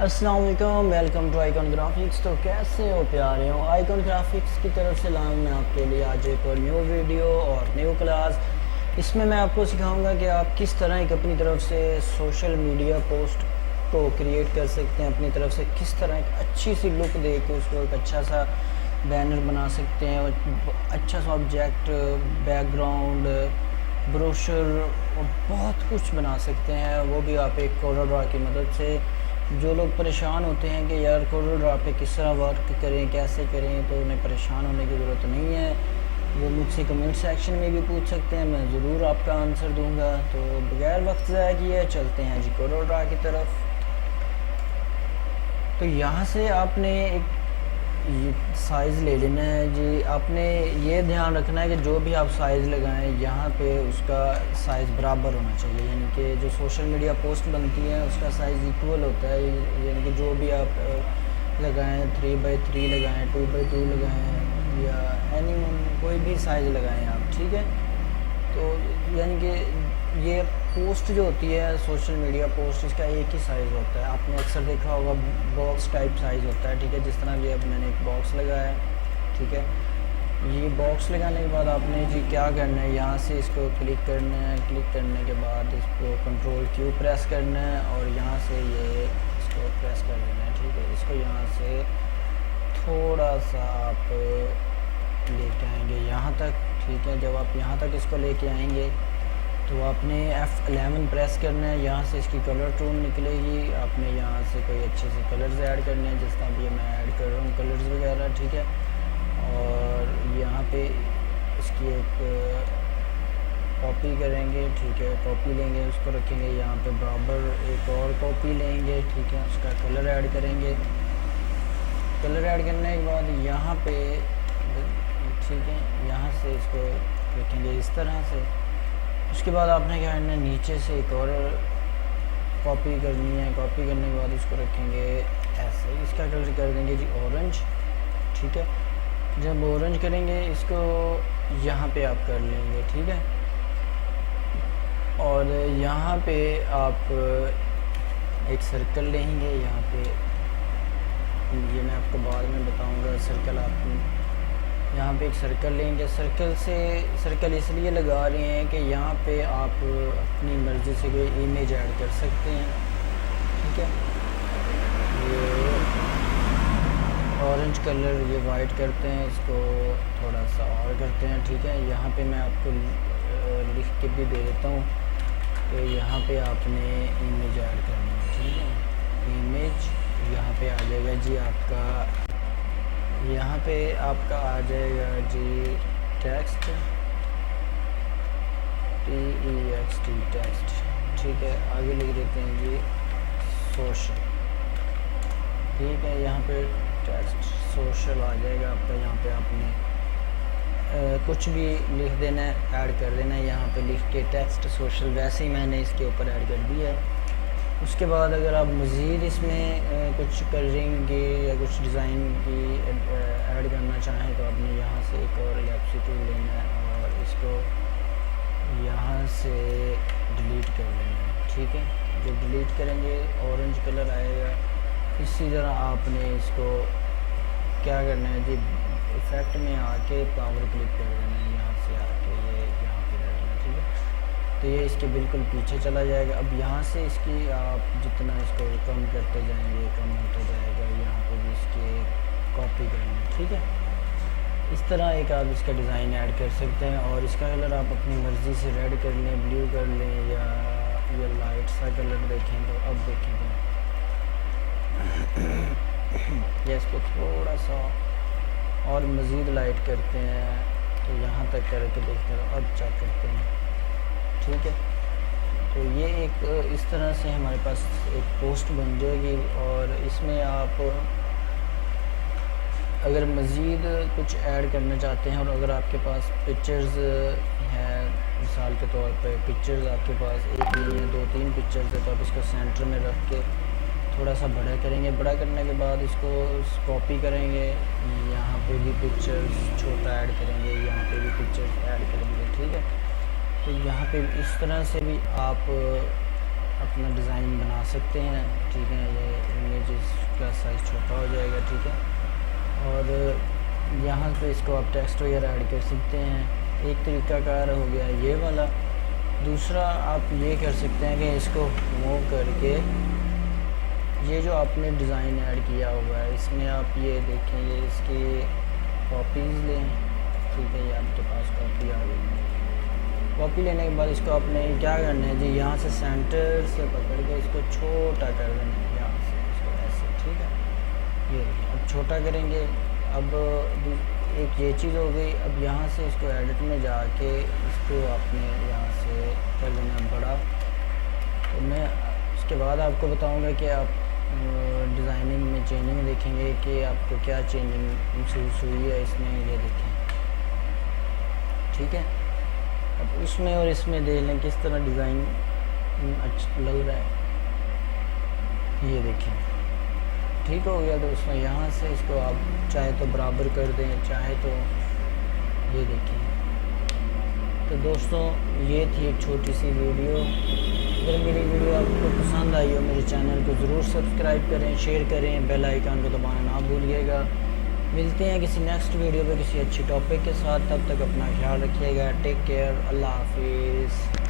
अस्सलाम वालेकुम, welcome to icon graphics. तो कैसे हो प्यारे हो। आइकॉन ग्राफिक्स की तरफ से लाऊं मैं आपके लिए आज एक और न्यू वीडियो और न्यू क्लास। इसमें मैं आपको सिखाऊंगा कि आप किस तरह एक अपनी तरफ से सोशल मीडिया पोस्ट को क्रिएट कर सकते हैं। अपनी तरफ से किस तरह एक अच्छी सी लुक दे के उसको एक अच्छा सा बैनर बना सकते हैं और अच्छा सा ऑब्जेक्ट, बैकग्राउंड, ब्रोशर और बहुत कुछ बना सकते हैं, वो भी आप एक कोरल ड्रा की मदद से। जो लोग परेशान होते हैं कि यार कोरल ड्रा पे किस तरह वर्क करें, कैसे करें, तो उन्हें परेशान होने की ज़रूरत नहीं है। वो मुझसे कमेंट सेक्शन में भी पूछ सकते हैं, मैं ज़रूर आपका आंसर दूंगा। तो बगैर वक्त ज़ाया किए चलते हैं जी कोरल ड्रा की तरफ। तो यहाँ से आपने एक ये साइज़ ले लेना है जी। आपने ये ध्यान रखना है कि जो भी आप साइज़ लगाएं यहाँ पे उसका साइज़ बराबर होना चाहिए, यानी कि जो सोशल मीडिया पोस्ट बनती है उसका साइज़ इक्वल होता है। यानी कि जो भी आप लगाएं 3x3 लगाएं, 2x2 लगाएं या एनी कोई भी साइज़ लगाएं आप, ठीक है। तो यानी कि ये पोस्ट जो होती है सोशल मीडिया पोस्ट, इसका एक ही साइज़ होता है। आपने अक्सर देखा होगा बॉक्स टाइप साइज़ होता है, ठीक है। जिस तरह ये अब मैंने एक बॉक्स लगाया है, ठीक है। ये बॉक्स लगाने के बाद आपने जी क्या करना है, यहाँ से इसको क्लिक करना है। क्लिक करने के बाद इसको कंट्रोल Q प्रेस करना है और यहाँ से ये इसको प्रेस कर लेना है, ठीक है। इसको यहाँ से थोड़ा सा आप लेके आएंगे यहाँ तक, ठीक है। जब आप यहाँ तक इसको लेके आएंगे तो आपने F11 प्रेस करना है। यहाँ से इसकी कलर टोन निकलेगी। आपने यहाँ से कोई अच्छे से कलर्स ऐड करने हैं, जिस तरह भी मैं ऐड कर रहा हूँ कलर्स वगैरह, ठीक है। और यहाँ पे इसकी एक कॉपी करेंगे, ठीक है। कॉपी लेंगे, उसको रखेंगे यहाँ पे बराबर। एक और कॉपी लेंगे, ठीक है। उसका कलर ऐड करेंगे। कलर ऐड करने के बाद यहाँ पे, ठीक है, यहाँ से इसको रखेंगे इस तरह से। उसके बाद आपने क्या करना है, नीचे से एक और कॉपी करनी है। कॉपी करने के बाद इसको रखेंगे ऐसे। इसका कलर कर देंगे जी ऑरेंज, ठीक है। जब ऑरेंज करेंगे इसको यहाँ पे आप कर लेंगे, ठीक है। और यहाँ पे आप एक सर्कल लेंगे। यहाँ पे ये मैं आपको बाद में बताऊँगा। सर्कल आप यहाँ पे एक सर्कल लेंगे। सर्कल इसलिए लगा रहे हैं कि यहाँ पे आप अपनी मर्ज़ी से कोई इमेज ऐड कर सकते हैं, ठीक है। ये ऑरेंज कलर, ये वाइट करते हैं, इसको थोड़ा सा और करते हैं, ठीक है। यहाँ पे मैं आपको लिख के भी दे देता हूँ कि यहाँ पे आपने इमेज ऐड करनी है, ठीक है। इमेज यहाँ पे आ जाएगा जी आपका, यहाँ पे आपका आ जाएगा जी टेक्स्ट, TEXT टेक्स्ट, ठीक है। आगे लिख देते हैं जी सोशल, ठीक है। यहाँ पे टेक्स्ट सोशल आ जाएगा आपका। यहाँ पे आपने कुछ भी लिख देना है, ऐड कर देना है। यहाँ पे लिख के टेक्स्ट सोशल, वैसे ही मैंने इसके ऊपर ऐड कर दिया है। उसके बाद अगर आप मज़ीद इसमें कुछ कलरिंग या कुछ डिज़ाइन की ऐड करना चाहें तो आपने यहाँ से एक और एलिप्स टूल लेना है और इसको यहाँ से डिलीट कर लेना है, ठीक है। जब डिलीट करेंगे ऑरेंज कलर आएगा। इसी तरह आपने इसको क्या करना है जी, इफ़ेक्ट में आके पावर क्लिक कर देना है। यहाँ से आके ये यहाँ पे रखना है, ठीक है। तो ये इसके बिल्कुल पीछे चला जाएगा। अब यहाँ से इसकी आप जितना इसको कम करते जाएंगे कम होता जाएगा। यहाँ पे भी इसकी कॉपी करनी है, ठीक है। इस तरह एक आप इसका डिज़ाइन ऐड कर सकते हैं। और इसका कलर आप अपनी मर्ज़ी से रेड कर लें, ब्लू कर लें, या ये लाइट सा कलर देखें तो अब देखें तो या इसको थोड़ा सा और मज़ीद लाइट करते हैं, तो यहाँ तक करके देखते हैं। अब चेक करते हैं, ठीक है। तो ये एक इस तरह से हमारे पास एक पोस्ट बन जाएगी। और इसमें आप अगर मज़ीद कुछ ऐड करना चाहते हैं और अगर आपके पास पिक्चर्स हैं, मिसाल के तौर पे पिक्चर्स आपके पास एक नहीं है, 2-3 पिक्चर्स है, तो आप इसको सेंटर में रख के थोड़ा सा बड़ा करेंगे। बड़ा करने के बाद इसको कॉपी करेंगे, यहाँ पे भी पिक्चर्स छोटा ऐड करेंगे, यहाँ पे भी पिक्चर्स ऐड करेंगे, ठीक है। तो यहाँ पे इस तरह से भी आप अपना डिज़ाइन बना सकते हैं, ठीक है। ये इमेज साइज़ छोटा हो जाएगा, ठीक है। और यहाँ पे इसको आप टेक्स्ट वगैरह ऐड कर सकते हैं। एक तरीकाकार हो गया ये वाला। दूसरा आप ये कर सकते हैं कि इसको मूव करके ये जो आपने डिज़ाइन ऐड किया हुआ है इसमें आप ये देखें, ये इसकी कॉपीज़ लें, ठीक है। ये आपके पास कॉपी आ गई। कॉपी लेने के बाद इसको आपने क्या करना है जी, यहाँ से सेंटर से पकड़ के इसको छोटा कर देना है, यहाँ से इसको ऐसे, ठीक है। ये अब छोटा करेंगे। अब एक ये चीज़ हो गई। अब यहाँ से इसको एडिट में जाके इसको आपने यहाँ से कर देना बड़ा। तो मैं उसके बाद आपको बताऊँगा कि आप डिज़ाइनिंग में चेंजिंग देखेंगे कि आपको क्या चेंजिंग महसूस हुई है इसमें, ये देखें, ठीक है। अब उसमें और इसमें देख लें किस तरह डिज़ाइन अच्छा लग रहा है, ये देखें, ठीक हो गया। दोस्तों यहाँ से इसको आप चाहे तो बराबर कर दें, चाहे तो ये देखें। तो दोस्तों ये थी एक छोटी सी वीडियो। अगर मेरी वीडियो आपको पसंद आई हो मेरे चैनल को ज़रूर सब्सक्राइब करें, शेयर करें, बेल आइकन को दबाना ना भूलिएगा। मिलते हैं किसी नेक्स्ट वीडियो पे किसी अच्छी टॉपिक के साथ। तब तक अपना ख्याल रखिएगा। Take care. अल्लाह हाफिज़।